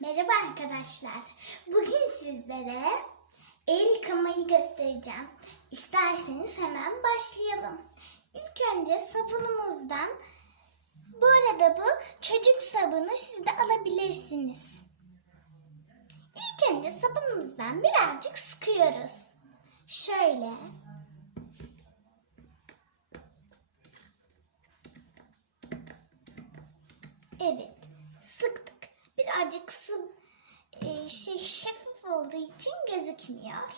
Merhaba arkadaşlar. Bugün sizlere el yıkamayı göstereceğim. İsterseniz hemen başlayalım. İlk önce sabunumuzdan bu arada bu çocuk sabunu siz de alabilirsiniz. İlk önce sabunumuzdan birazcık sıkıyoruz. Şöyle. Evet, sıktık. Birazcık sı e, şey şeffaf olduğu için gözükmüyor.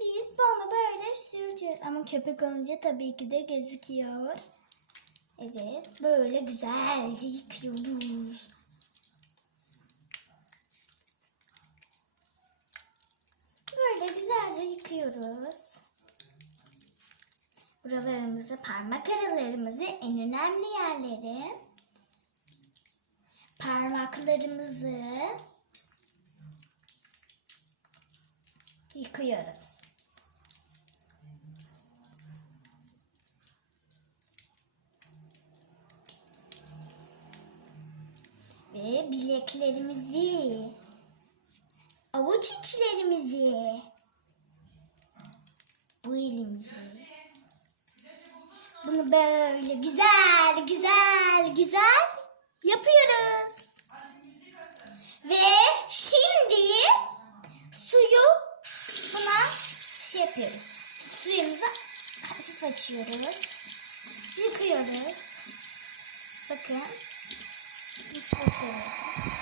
Biz bunu böyle sürtüyoruz ama köpek olunca tabii ki de gözüküyor. Evet, böyle güzelce yıkıyoruz. Böyle güzelce yıkıyoruz. Buralarımızı, parmak aralarımızı en önemli yerleri parmaklarımızı yıkıyoruz. Ve bileklerimizi, avuç içlerimizi, bu elimizi. Bunu böyle güzel, yapıyoruz. Ve şimdi suyu buna şey yapıyoruz. Suyumuzu hafif açıyoruz. Yıkıyoruz. Bakın. Yıkıyoruz.